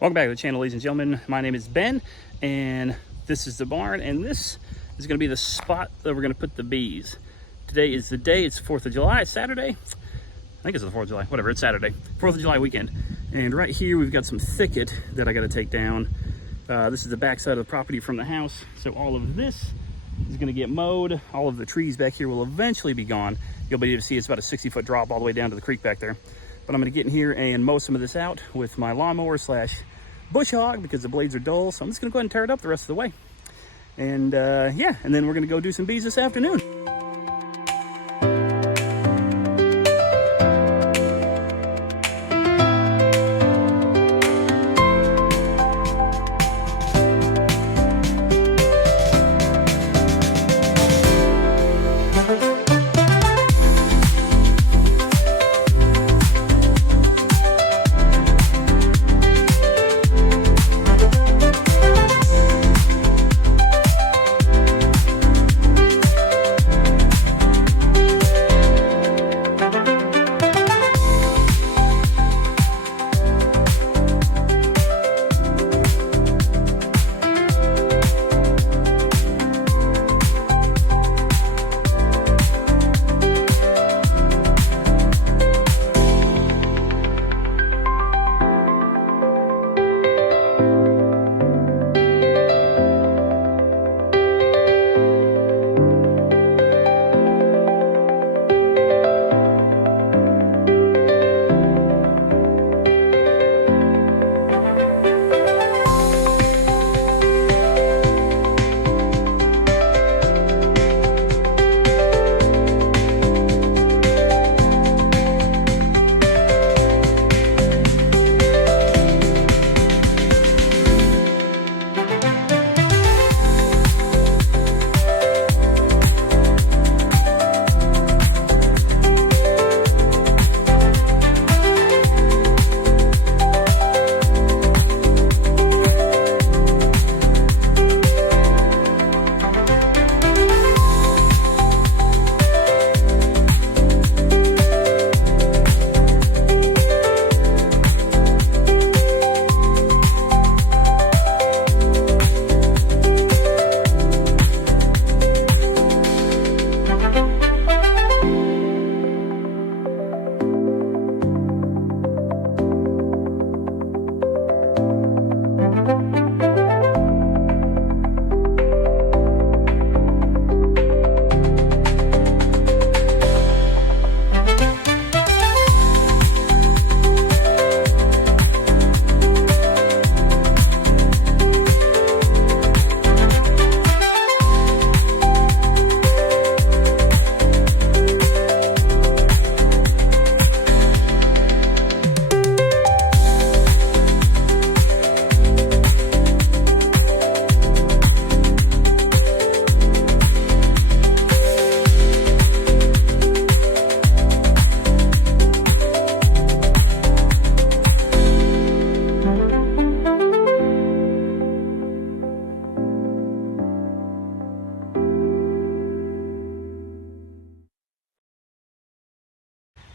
Welcome back to the channel, ladies and gentlemen. My name is Ben, and this is the barn, and this is going to be the spot that we're going to put the bees. Today is the day. It's 4th of July. It's Saturday. I think it's the 4th of July. Whatever, it's Saturday. 4th of July weekend. And right here, we've got some thicket that I got to take down. This is the back side of the property from the house. So all of this is going to get mowed. All of the trees back here will eventually be gone. You'll be able to see it's about a 60-foot drop all the way down to the creek back there. But I'm going to get in here and mow some of this out with my lawnmower slash bush hog because the blades are dull. So I'm just going to go ahead and tear it up the rest of the way. And yeah, and then we're going to go do some bees this afternoon.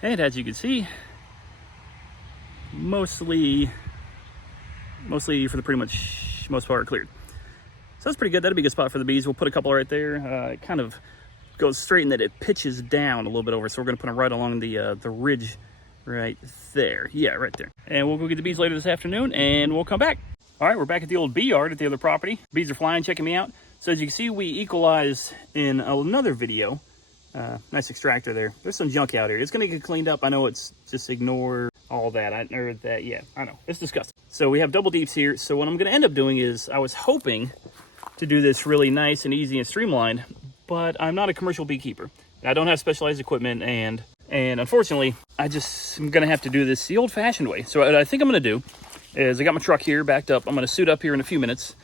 And as you can see, mostly for the most part cleared. So that's pretty good. That'd be a good spot for the bees. We'll put a couple right there. It kind of goes straight in that it pitches down a little bit over. So we're going to put them right along the ridge right there. Yeah, right there. And we'll go get the bees later this afternoon and we'll come back. All right, we're back at the old bee yard at the other property. Bees are flying, checking me out. So as you can see, we equalized in another video. Nice extractor there. There's some junk out here. It's going to get cleaned up. I know it's just ignore all that. Yeah, I know. It's disgusting. So we have double deeps here. So what I'm going to end up doing is I was hoping to do this really nice and easy and streamlined, but I'm not a commercial beekeeper. I don't have specialized equipment and unfortunately, I'm going to have to do this the old fashioned way. So what I think I'm going to do is I got my truck here backed up. I'm going to suit up here in a few minutes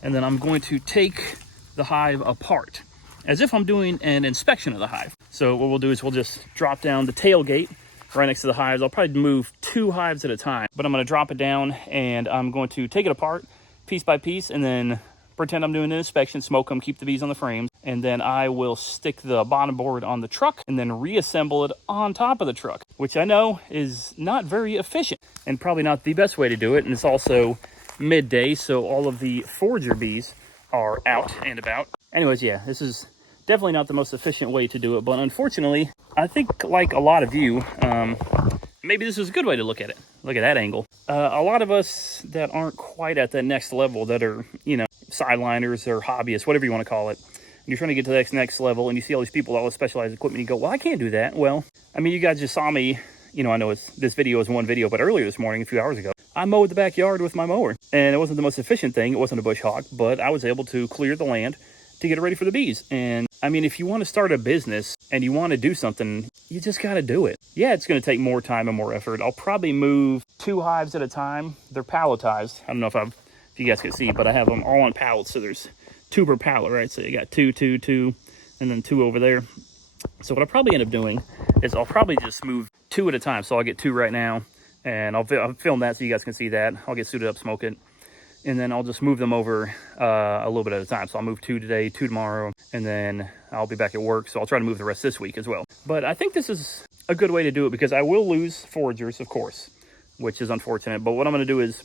and then I'm going to take the hive apart, as if I'm doing an inspection of the hive. So what we'll do is we'll just drop down the tailgate right next to the hives. I'll probably move 2 hives at a time, but I'm going to drop it down and I'm going to take it apart piece by piece and then pretend I'm doing an inspection, smoke them, keep the bees on the frames, and then I will stick the bottom board on the truck and then reassemble it on top of the truck, which I know is not very efficient and probably not the best way to do it. And it's also midday, so all of the forager bees are out and about. Anyways, yeah, this is definitely not the most efficient way to do it, but unfortunately, I think like a lot of you, maybe this is a good way to look at it. Look at that angle. A lot of us that aren't quite at that next level, that are, you know, sideliners or hobbyists, whatever you want to call it, and you're trying to get to the next level, and you see all these people, all this specialized equipment, you go, well, I can't do that. Well, I mean, you guys just saw me, you know, I know this video is one video, but earlier this morning, a few hours ago, I mowed the backyard with my mower, and it wasn't the most efficient thing. It wasn't a bush hog, but I was able to clear the land to get it ready for the bees. And I mean, if you want to start a business and you want to do something, you just got to do it. Yeah, it's going to take more time and more effort. I'll probably move 2 hives at a time. They're palletized. I don't know if you guys can see, but I have them all on pallets. So there's 2 per pallet, right? So you got 2, 2, 2, and then 2 over there. So what I'll probably end up doing is I'll probably just move 2 at a time. So I'll get 2 right now, and I'll film that so you guys can see that. I'll get suited up, smoke it, and then I'll just move them over a little bit at a time. So I'll move 2 today, 2 tomorrow, and then I'll be back at work. So I'll try to move the rest this week as well. But I think this is a good way to do it because I will lose foragers, of course, which is unfortunate. But what I'm going to do is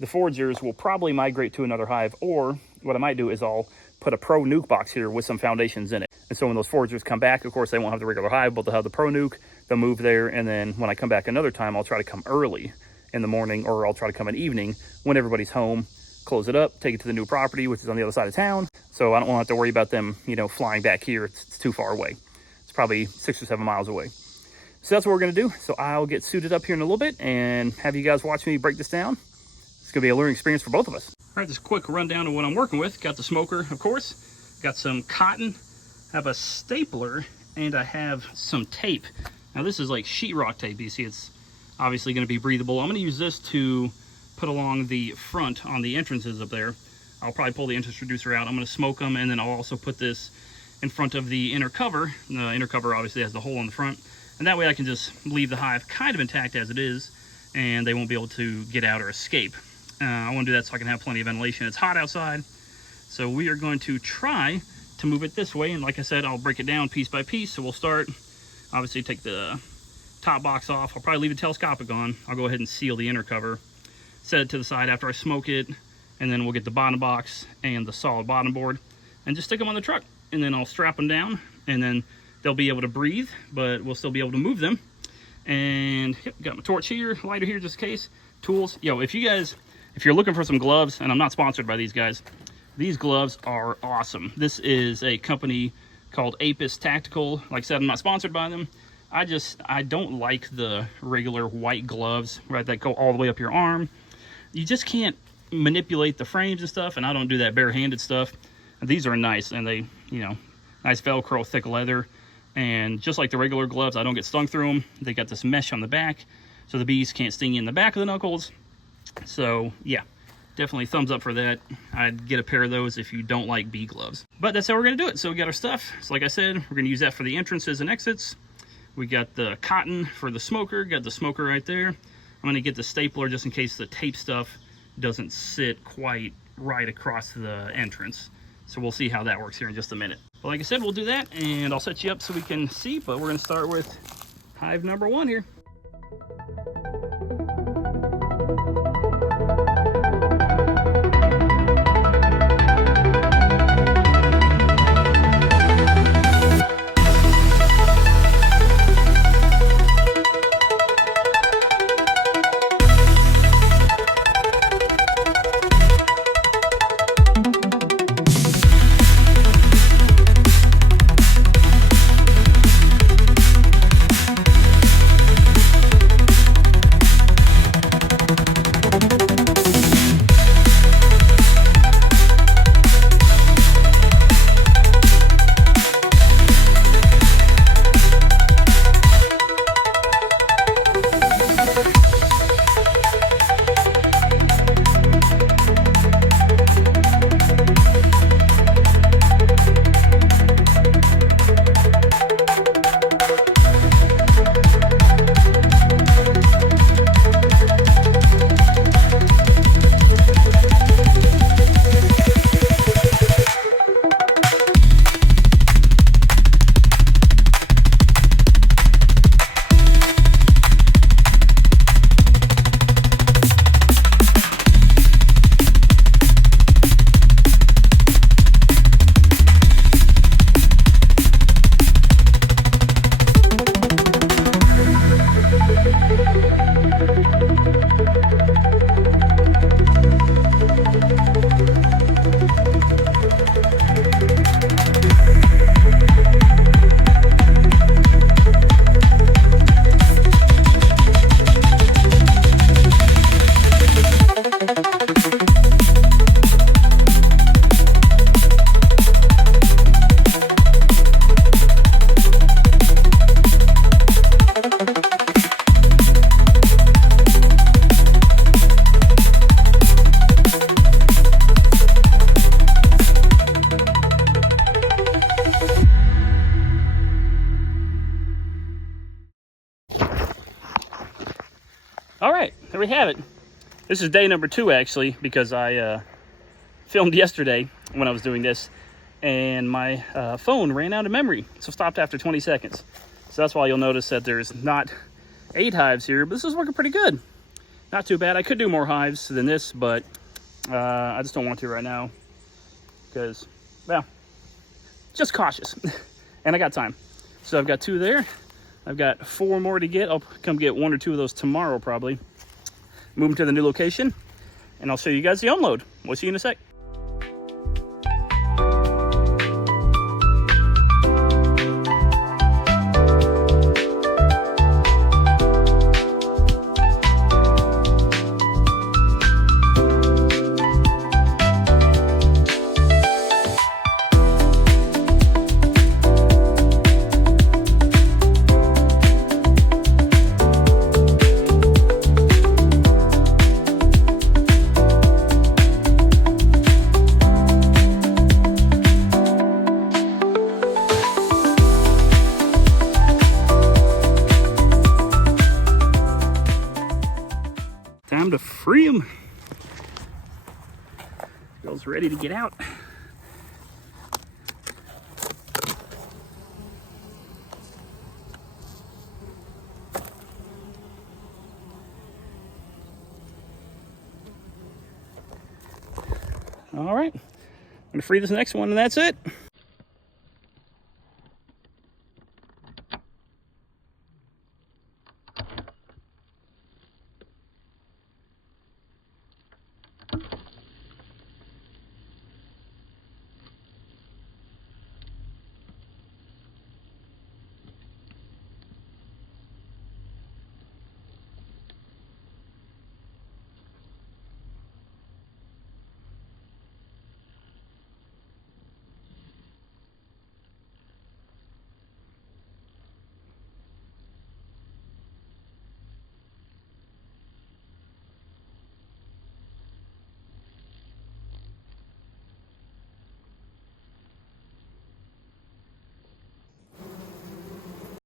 the foragers will probably migrate to another hive, or what I might do is I'll put a pro nuke box here with some foundations in it. And so when those foragers come back, of course, they won't have the regular hive, but they'll have the pro nuke. They'll move there. And then when I come back another time, I'll try to come early in the morning, or I'll try to come in the evening when everybody's home, close it up, take it to the new property, which is on the other side of town. So I don't want to have to worry about them, you know, flying back here. It's too far away. It's probably 6 or 7 miles away. So that's what we're going to do. So I'll get suited up here in a little bit and have you guys watch me break this down. It's going to be a learning experience for both of us. All right, just a quick rundown of what I'm working with. Got the smoker, of course. Got some cotton. Have a stapler, and I have some tape. Now this is like sheetrock tape. You see it's obviously going to be breathable. I'm going to use this to put along the front on the entrances up there. I'll probably pull the entrance reducer out. I'm going to smoke them, and then I'll also put this in front of the inner cover. The inner cover obviously has the hole in the front, and that way I can just leave the hive kind of intact as it is, and they won't be able to get out or escape. I want to do that so I can have plenty of ventilation. It's hot outside, so we are going to try to move it this way, and like I said, I'll break it down piece by piece. So we'll start, obviously take the top box off. I'll probably leave it telescopic on. I'll go ahead and seal the inner cover, set it to the side after I smoke it, and then we'll get the bottom box and the solid bottom board and just stick them on the truck, and then I'll strap them down, and then they'll be able to breathe, but we'll still be able to move them. And yep, got my torch here, lighter here just in case, tools. Yo, if you're looking for some gloves, and I'm not sponsored by these guys, these gloves are awesome. This is a company called Apis Tactical. Like I said, I'm not sponsored by them. I don't like the regular white gloves, right, that go all the way up your arm. You just can't manipulate the frames and stuff, and I don't do that barehanded stuff. And these are nice, and they, you know, nice Velcro, thick leather. And just like the regular gloves, I don't get stung through them. They got this mesh on the back, so the bees can't sting you in the back of the knuckles. So yeah, definitely thumbs up for that. I'd get a pair of those if you don't like bee gloves. But that's how we're gonna do it. So we got our stuff. So like I said, we're gonna use that for the entrances and exits. We got the cotton for the smoker, got the smoker right there. I'm gonna get the stapler just in case the tape stuff doesn't sit quite right across the entrance. So we'll see how that works here in just a minute. But like I said, we'll do that, and I'll set you up so we can see, but we're gonna start with hive number 1 here. we have it. This is day number 2 actually, because I filmed yesterday when I was doing this, and my phone ran out of memory, so stopped after 20 seconds. So that's why you'll notice that there's not 8 hives here, but this is working pretty good. Not too bad. I could do more hives than this, but I just don't want to right now because, well, just cautious. And I got time. So I've got 2 there. I've got 4 more to get. I'll come get 1 or 2 of those tomorrow probably. Move them to the new location, and I'll show you guys the unload. We'll see you in a sec. Time to free them. Girl's ready to get out. All right, I'm gonna free this next one, and that's it.